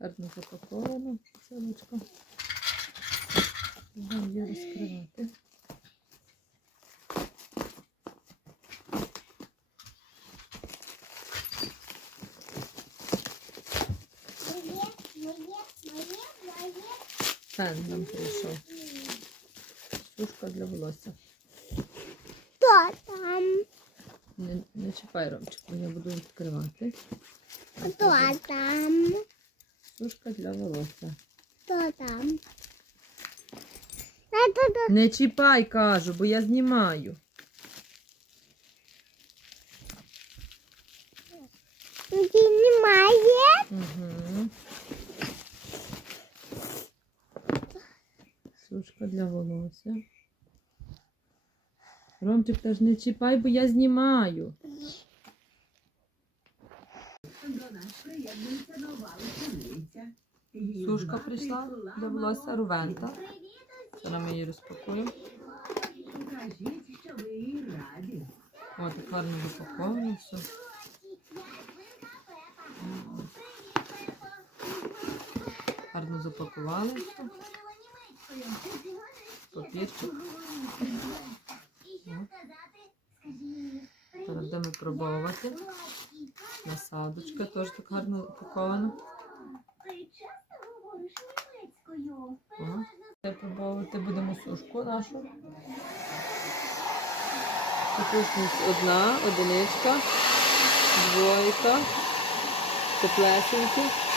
Гарно запаковано посилочка. Будемо її розкривати. Фен нам прийшов. Сушка для волосся. Хто там? Не, не чіпай ромчик, бо я буду відкривати. Хто там? Сушка для волосся. Хто там? Та тут тут Не чіпай, кажу, бо я знімаю. немає. Угу. Сушка для волосся. Ромчик, теж не чіпай, бо я знімаю. Сушка прийшла для волосся Рувента. Зараз ми її розпакуємо. О, так гарно запаковано все. Гарно запакували все. Папірчик. Зараз будемо пробувати. Насадочка теж так гарно упакована. О. Це пробувати будемо сушку нашу. Потужність одна, одиничка, двойка, теплесенькі.